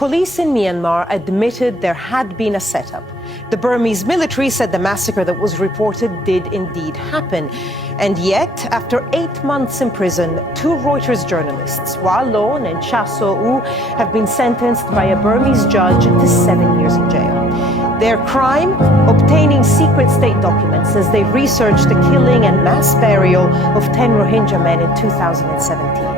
police in Myanmar admitted there had been a setup. The Burmese military said the massacre that was reported did indeed happen. And yet, after 8 months in prison, 2 Reuters journalists, Wa Lon and Cha So-u, have been sentenced by a Burmese judge to 7 years in jail. Their crime? Obtaining secret state documents as they researched the killing and mass burial of 10 Rohingya men in 2017.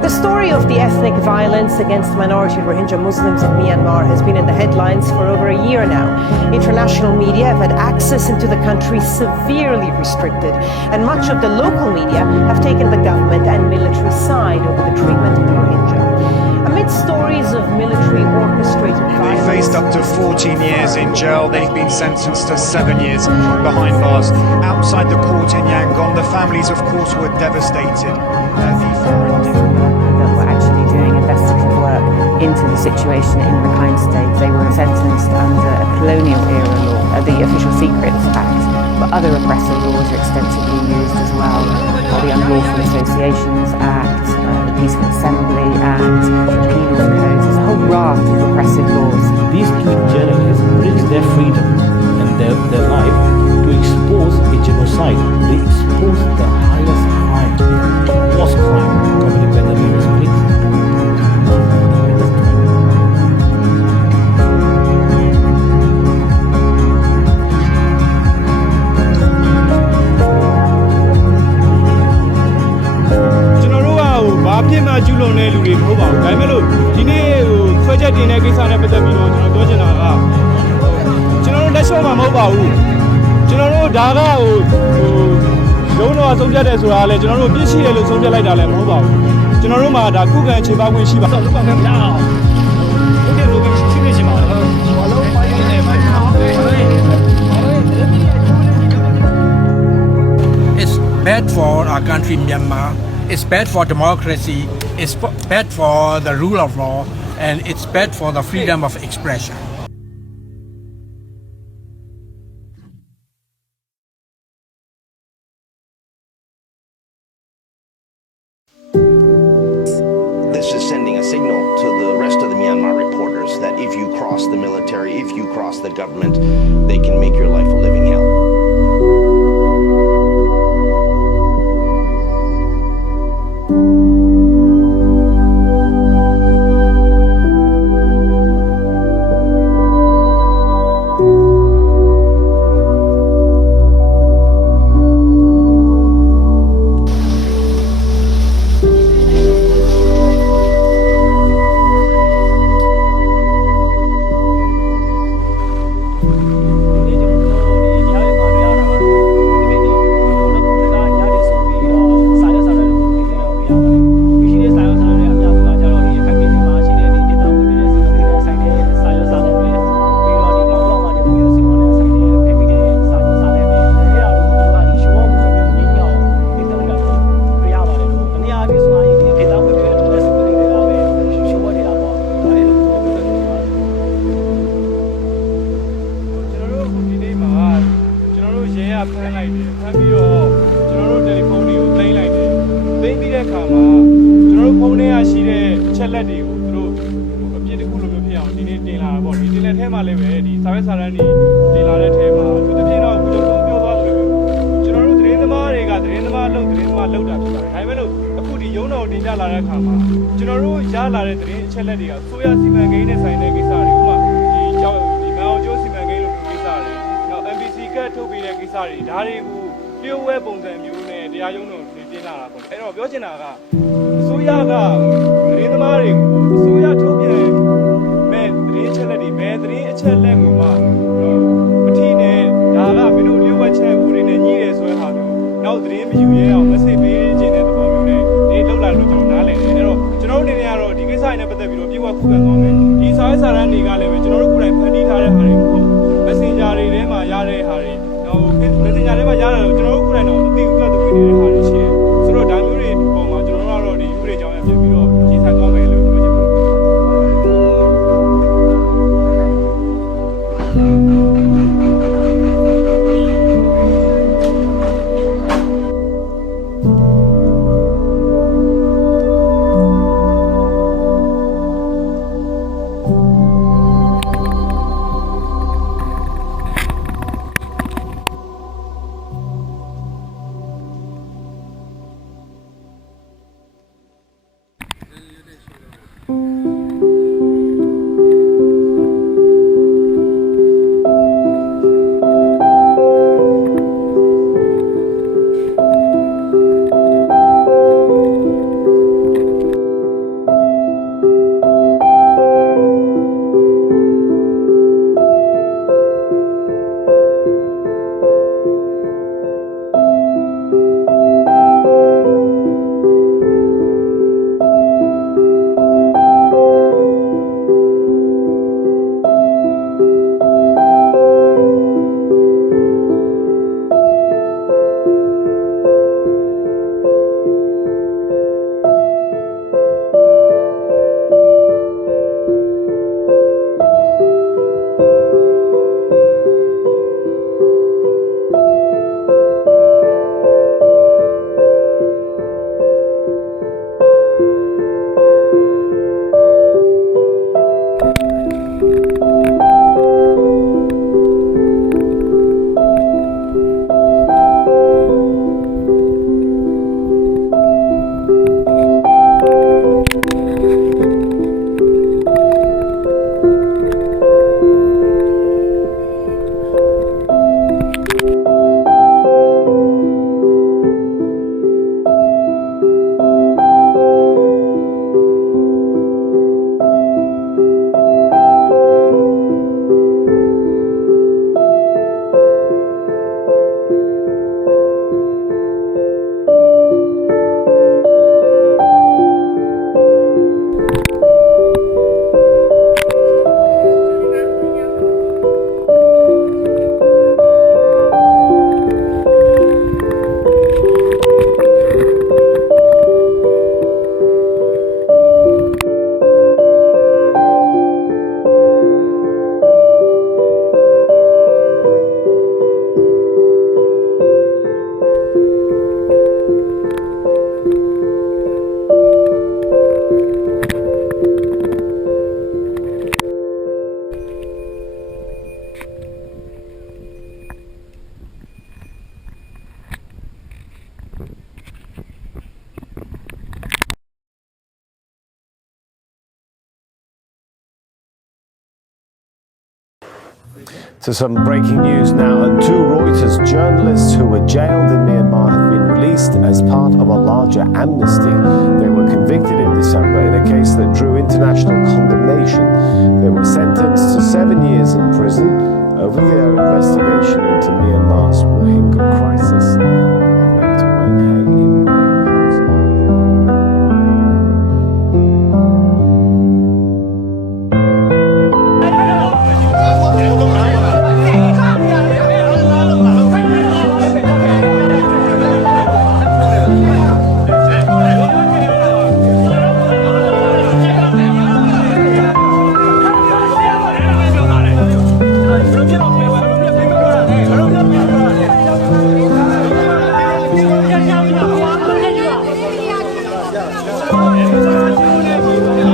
The story of the ethnic violence against minority Rohingya Muslims in Myanmar has been in the headlines for over a year now. International media have had access into the country severely restricted, and much of the local media have taken the government and military side over the treatment of the Rohingya. Amid stories of military orchestrated violence... They faced up to 14 years in jail. They've been sentenced to 7 years behind bars. Outside the court in Yangon, the families, of course, were devastated. Investigative work into the situation in Rakhine State. They were sentenced under a colonial era law, the Official Secrets Act, but other repressive laws are extensively used as well. The Unlawful Associations Act, the Peaceful Assembly Act, the Penal Codes. There's a whole raft of repressive laws. These 2 journalists risk their freedom and their life to expose a genocide. They expose the highest crime, the worst crime committed by the Burmese military. It's bad for our country, Myanmar. It's bad for democracy. It's bad for the rule of law, and it's bad for the freedom of expression. This is sending a signal to the rest of the Myanmar reporters that if you cross the military, if you cross the government, they can make your life a living hell. To some breaking news now, and 2 Reuters journalists who were jailed in Myanmar have been released as part of a larger amnesty. They were convicted in December in a case that drew international condemnation. They were sentenced to 7 years in prison over their investigation into Myanmar's Rohingya crisis. I've now to Wayne Hay in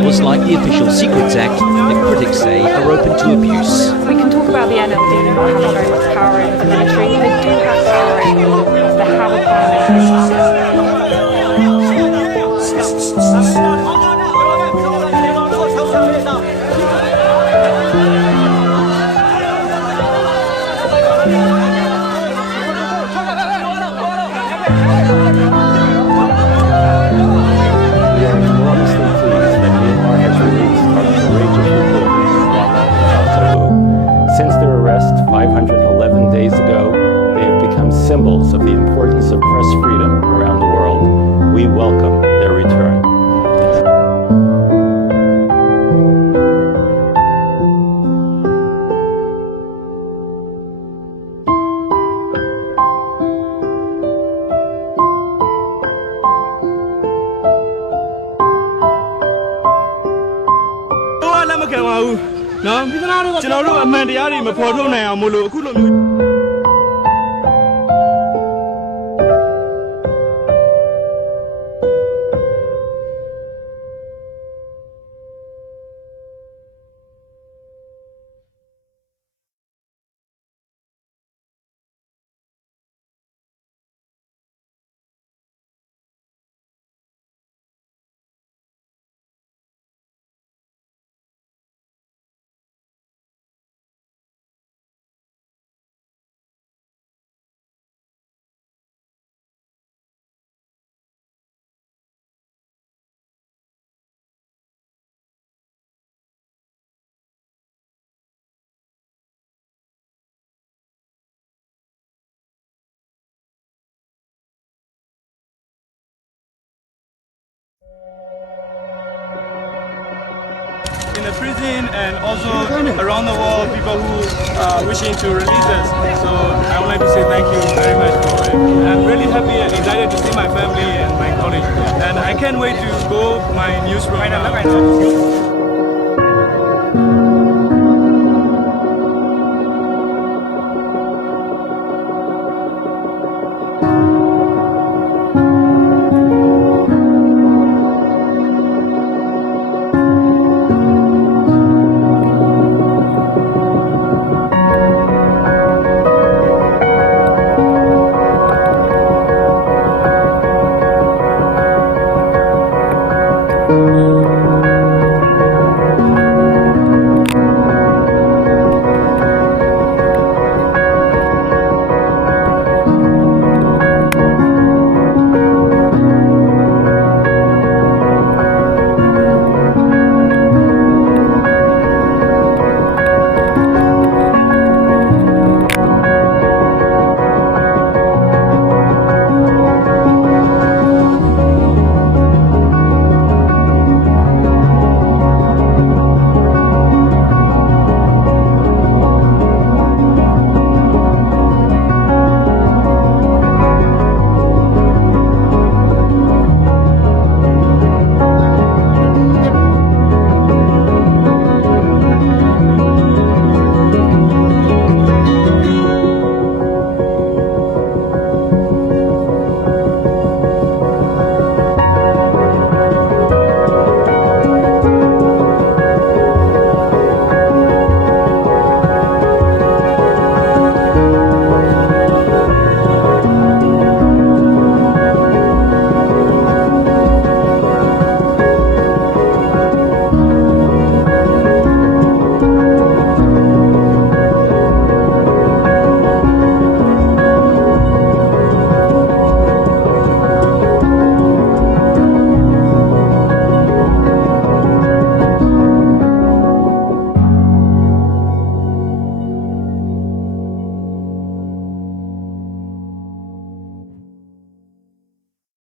was like the Official Secrets Act that critics say are open to abuse. We can talk about the NLD not having very much power over the military. They do have power in the law. They have a parliamentary Since their arrest 511 days ago, they have become symbols of the importance of press freedom around the world. We welcome their return. In the prison and also around the world, people who are wishing to release us. So I would like to say thank you very much for it. I'm really happy and excited to see my family and my college. And I can't wait to go my newsroom.